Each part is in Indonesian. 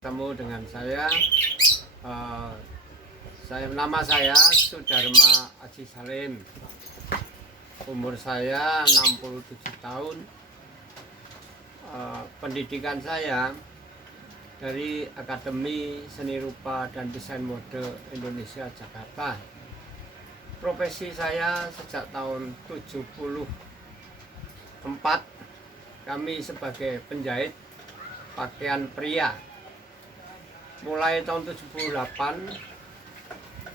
Ketemu dengan saya, nama saya Sudarma Aji Salim. Umur saya 67 tahun. Pendidikan saya dari Akademi Seni Rupa dan Desain Mode Indonesia Jakarta. Profesi saya sejak tahun 74 kami sebagai penjahit pakaian pria. Mulai tahun 78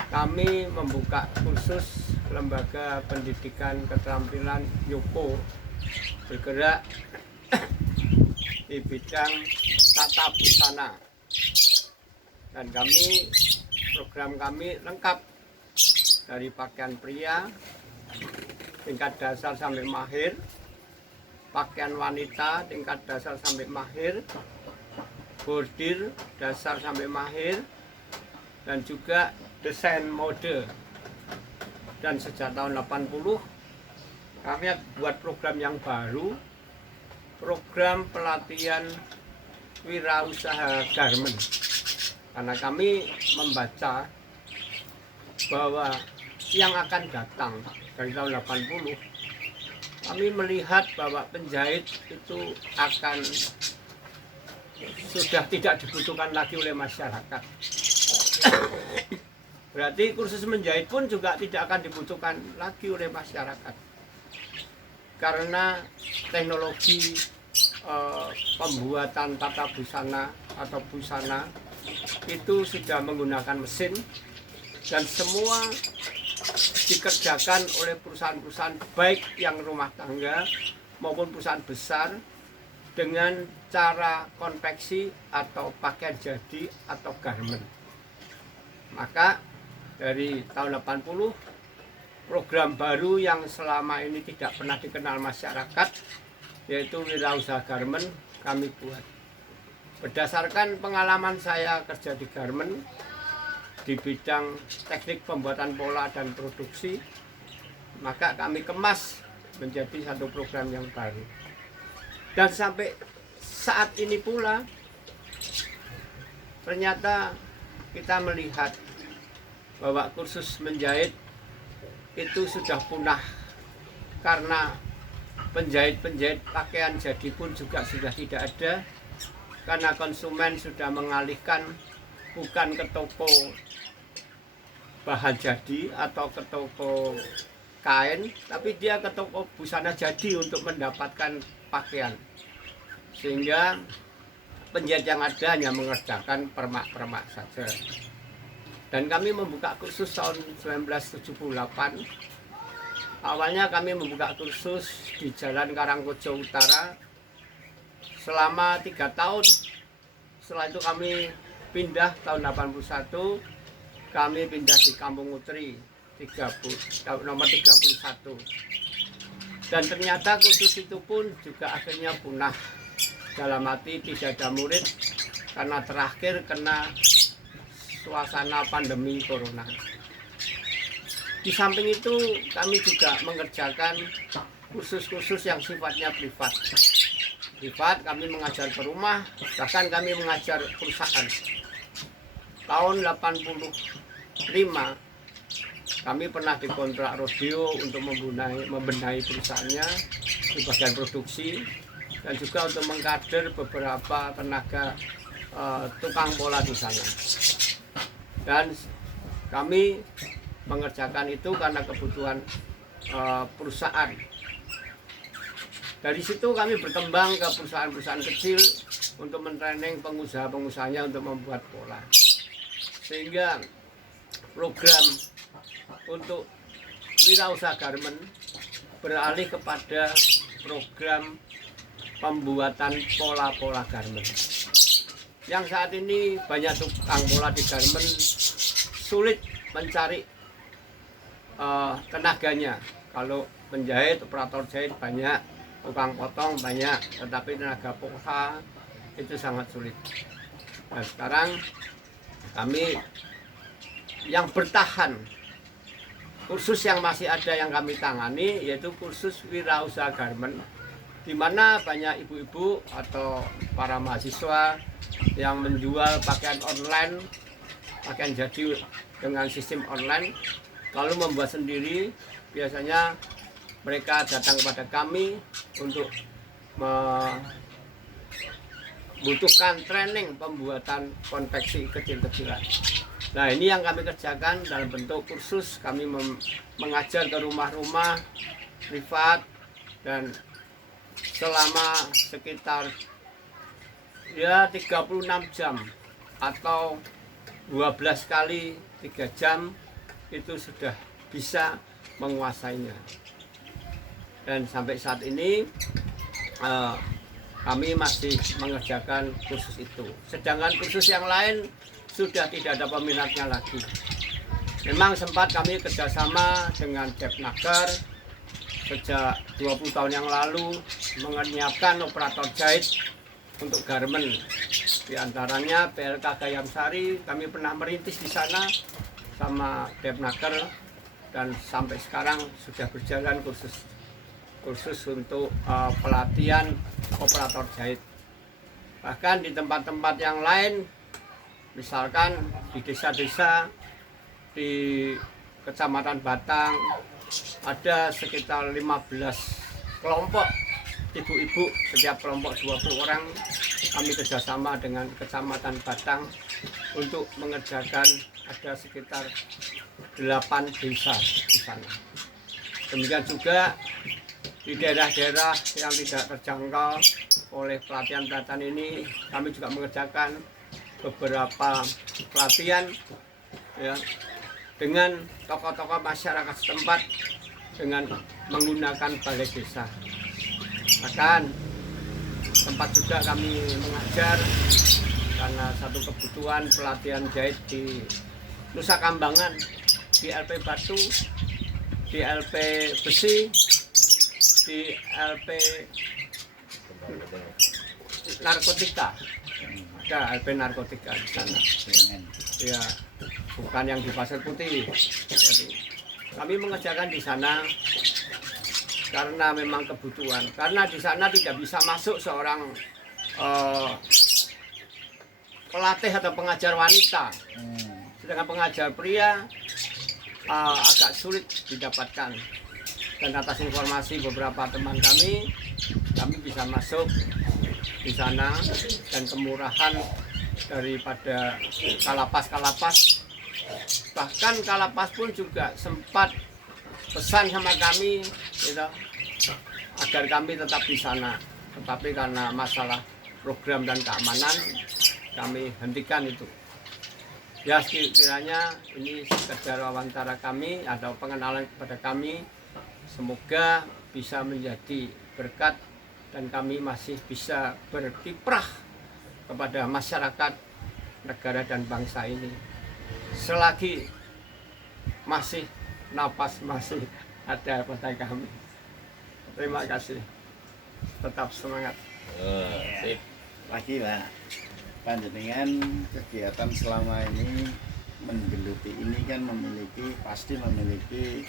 kami membuka kursus lembaga pendidikan keterampilan Yuko, bergerak di bidang tata busana, dan program kami lengkap dari pakaian pria tingkat dasar sampai mahir, pakaian wanita tingkat dasar sampai mahir, bordir dasar sampai mahir, dan juga desain mode. Dan sejak tahun 80 kami buat program yang baru, program pelatihan wirausaha garment, karena kami membaca bahwa yang akan datang dari tahun 80 kami melihat bahwa penjahit itu akan sudah tidak dibutuhkan lagi oleh masyarakat. Berarti kursus menjahit pun juga tidak akan dibutuhkan lagi oleh masyarakat, karena teknologi pembuatan tata busana atau busana itu sudah menggunakan mesin, dan semua dikerjakan oleh perusahaan-perusahaan baik yang rumah tangga maupun perusahaan besar dengan cara konveksi atau pakaian jadi atau garment. Maka dari tahun 80 program baru yang selama ini tidak pernah dikenal masyarakat, yaitu wirausaha garment, kami buat. Berdasarkan pengalaman saya kerja di garment di bidang teknik pembuatan pola dan produksi, maka kami kemas menjadi satu program yang baru. Dan sampai saat ini pula ternyata kita melihat bahwa kursus menjahit itu sudah punah, karena penjahit-penjahit pakaian jadi pun juga sudah tidak ada, karena konsumen sudah mengalihkan bukan ke toko bahan jadi atau ke toko kain, tapi dia ke toko busana jadi untuk mendapatkan pakaian. Sehingga penjahit yang ada hanya mengerjakan permak-permak saja. Dan kami membuka kursus tahun 1978. Awalnya kami membuka kursus di Jalan Karangkojo Utara selama 3 tahun. Setelah itu kami pindah tahun 81, kami pindah di Kampung Utri nomor 31. Dan ternyata kursus itu pun juga akhirnya punah, dalam arti tidak ada murid karena terakhir kena suasana pandemi corona. Di samping itu kami juga mengerjakan kursus-kursus yang sifatnya privat. Kami mengajar ke rumah, bahkan kami mengajar perusahaan. Tahun 85 kami pernah dikontrak Rodeo untuk membenahi perusahaannya di bagian produksi, dan juga untuk mengkader beberapa tenaga tukang pola di sana. Dan kami mengerjakan itu karena kebutuhan perusahaan. Dari situ kami berkembang ke perusahaan-perusahaan kecil untuk mentraining pengusaha-pengusahanya untuk membuat pola. Sehingga program untuk wirausaha garment beralih kepada program pembuatan pola-pola garment. Yang saat ini banyak tukang pola di garment sulit mencari tenaganya. Kalau penjahit, operator jahit banyak, tukang potong banyak, tetapi tenaga pola itu sangat sulit. Nah, sekarang kami yang bertahan, kursus yang masih ada yang kami tangani, yaitu kursus wirausaha garment, di mana banyak ibu-ibu atau para mahasiswa yang menjual pakaian online, pakaian jadi dengan sistem online, lalu membuat sendiri. Biasanya mereka datang kepada kami untuk membutuhkan training pembuatan konveksi kecil-kecilan. Nah, ini yang kami kerjakan dalam bentuk kursus. Kami mengajar ke rumah-rumah privat dan selama sekitar 36 jam atau 12 kali 3 jam itu sudah bisa menguasainya. Dan sampai saat ini kami masih mengerjakan kursus itu. Sedangkan kursus yang lain sudah tidak ada peminatnya lagi. Memang sempat kami kerjasama dengan Depnaker sejak 20 tahun yang lalu menyiapkan operator jahit untuk garmen. Di antaranya PLK Gayam Sari, kami pernah merintis di sana sama Depnaker, dan sampai sekarang sudah berjalan kursus untuk pelatihan operator jahit. Bahkan di tempat-tempat yang lain, misalkan di desa-desa di Kecamatan Batang ada sekitar 15 kelompok ibu-ibu, setiap kelompok 20 orang. Kami kerjasama dengan Kecamatan Batang untuk mengerjakan ada sekitar 8 desa di sana. Demikian juga di daerah-daerah yang tidak terjangkau oleh pelatihan-pelatihan ini, kami juga mengerjakan beberapa pelatihan ya, dengan tokoh-tokoh masyarakat setempat dengan menggunakan balai desa. Bahkan tempat juga kami mengajar karena satu kebutuhan pelatihan jahit di Nusa Kambangan, di LP Batu, di LP Besi, di LP Narkotika. Ada LP Narkotika di sana. Ya, bukan yang di Pasir Putih. Jadi, kami mengerjakan di sana karena memang kebutuhan. Karena di sana tidak bisa masuk seorang pelatih atau pengajar wanita. Sedangkan pengajar pria agak sulit didapatkan. Dan atas informasi beberapa teman kami bisa masuk di sana, dan kemurahan daripada kalapas. Bahkan kalapas pun juga sempat pesan sama kami gitu, agar kami tetap di sana. Tetapi karena masalah program dan keamanan, kami hentikan itu. Ya, sekiranya ini sekedar wawancara kami atau pengenalan kepada kami. Semoga bisa menjadi berkat dan kami masih bisa berkiprah kepada masyarakat, negara dan bangsa ini. Selagi masih napas masih ada pada kami. Terima kasih. Tetap semangat. Sip. Lagi Pak, panjenengan kegiatan selama ini menggeluti ini kan pasti memiliki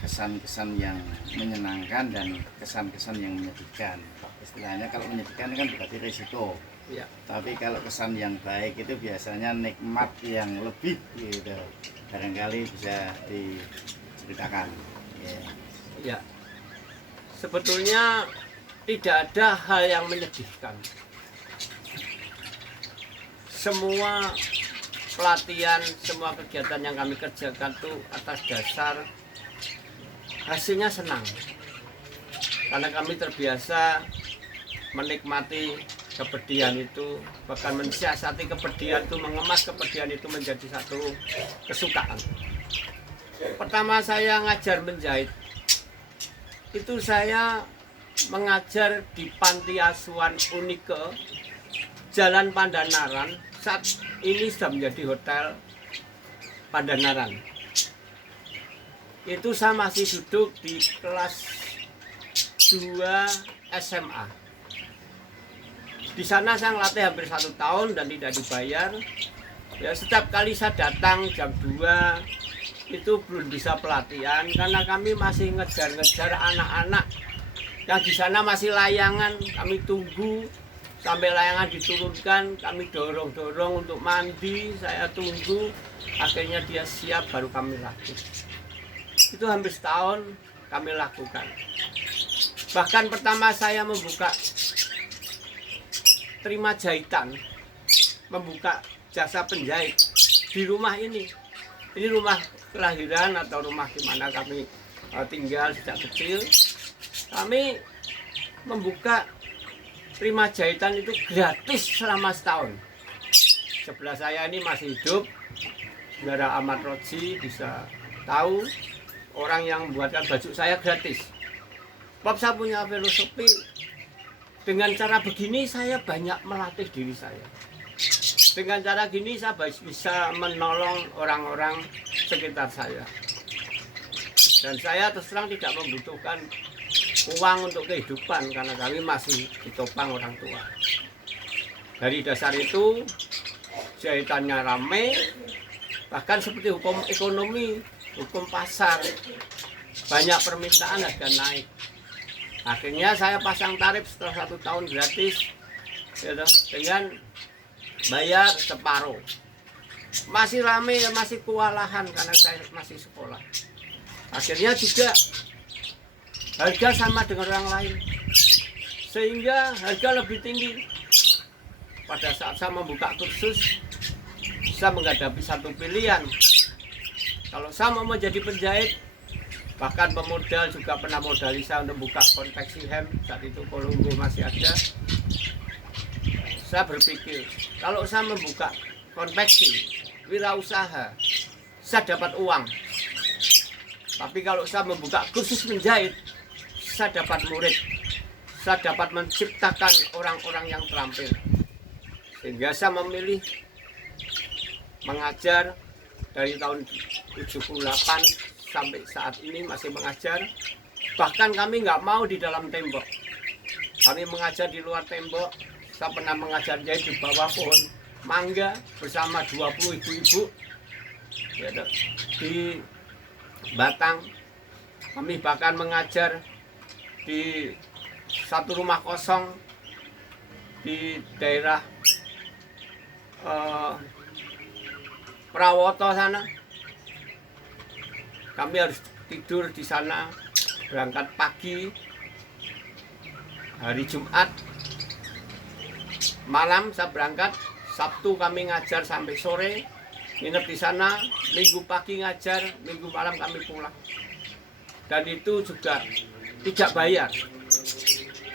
kesan-kesan yang menyenangkan dan kesan-kesan yang menyedihkan. Istilahnya kalau menyedihkan kan berarti risiko. Ya. Tapi kalau kesan yang baik itu biasanya nikmat yang lebih gitu. Barangkali bisa diceritakan. Ya. Sebetulnya tidak ada hal yang menyedihkan. Semua pelatihan, semua kegiatan yang kami kerjakan itu atas dasar hasilnya senang. Karena kami terbiasa menikmati kepedihan itu, bahkan mensiasati kepedihan itu, mengemas kepedihan itu menjadi satu kesukaan. Pertama saya ngajar menjahit, itu saya mengajar di Panti Asuhan Unike Jalan Pandanaran. Saat ini sudah menjadi hotel Pandanaran. Itu saya masih duduk di kelas 2 SMA. Di sana saya ngelatih hampir 1 tahun dan tidak dibayar. Ya, setiap kali saya datang jam 2 itu belum bisa pelatihan karena kami masih ngejar-ngejar anak-anak yang di sana masih layangan. Kami tunggu sampai layangan diturunkan, kami dorong-dorong untuk mandi, saya tunggu, akhirnya dia siap baru kami latih. Itu hampir setahun kami lakukan. Bahkan pertama saya membuka terima jahitan, membuka jasa penjahit di rumah ini. Ini rumah kelahiran atau rumah di mana kami tinggal sejak kecil. Kami membuka terima jahitan itu gratis selama setahun. Sebelah saya ini masih hidup, saudara Ahmad Roji bisa tahu, orang yang membuatkan baju saya gratis. Sebab saya punya filosofi, dengan cara begini saya banyak melatih diri saya. Dengan cara gini saya bisa menolong orang-orang sekitar saya. Dan saya terus terang tidak membutuhkan uang untuk kehidupan karena kami masih ditopang orang tua. Dari dasar itu jahitannya ramai, bahkan seperti hukum ekonomi, hukum pasar, banyak permintaan harga naik. Akhirnya saya pasang tarif setelah 1 tahun gratis, gitu, dengan bayar separuh. Masih ramai, masih kewalahan karena saya masih sekolah. Akhirnya juga harga sama dengan orang lain, sehingga harga lebih tinggi. Pada saat saya membuka kursus, saya menghadapi satu pilihan. Kalau saya mau menjadi penjahit, bahkan pemodal juga pernah modali saya untuk buka konveksi hem, saat itu Kolombo masih ada. Saya berpikir, kalau saya membuka konveksi, wirausaha, saya dapat uang. Tapi kalau saya membuka kursus menjahit, saya dapat murid, saya dapat menciptakan orang-orang yang terampil. Sehingga saya memilih mengajar dari tahun 78 sampai saat ini masih mengajar. Bahkan kami nggak mau di dalam tembok, kami mengajar di luar tembok. Saya pernah mengajar jahit di bawah pohon mangga bersama 20 ibu-ibu di Batang. Kami bahkan mengajar di satu rumah kosong di daerah Prawoto sana. Kami harus tidur di sana, berangkat pagi hari Jumat, malam saya berangkat, Sabtu kami ngajar sampai sore, nginep di sana, Minggu pagi ngajar, Minggu malam kami pulang. Dan itu juga tidak bayar.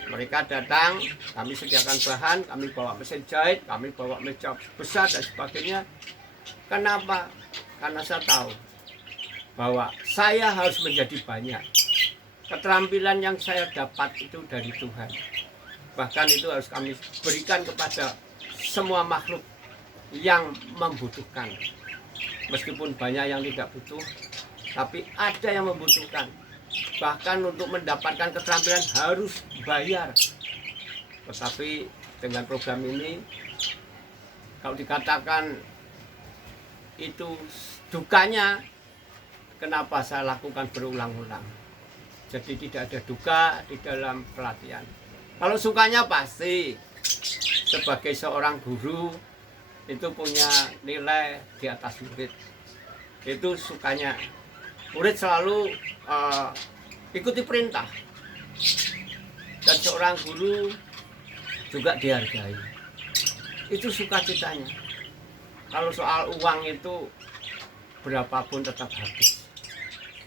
Mereka datang, kami sediakan bahan, kami bawa mesin jahit, kami bawa meja besar dan sebagainya. Kenapa? Karena saya tahu bahwa saya harus menjadi banyak. Keterampilan yang saya dapat itu dari Tuhan. Bahkan itu harus kami berikan kepada semua makhluk yang membutuhkan. Meskipun banyak yang tidak butuh, tapi ada yang membutuhkan. Bahkan untuk mendapatkan keterampilan harus bayar. Tetapi dengan program ini, kalau dikatakan itu dukanya, kenapa saya lakukan berulang-ulang. Jadi tidak ada duka di dalam pelatihan. Kalau sukanya pasti, sebagai seorang guru itu punya nilai di atas murid. Itu sukanya. Murid selalu ikuti perintah. Dan seorang guru juga dihargai. Itu sukacitanya. Kalau soal uang itu berapapun tetap habis.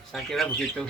Saya kira begitu.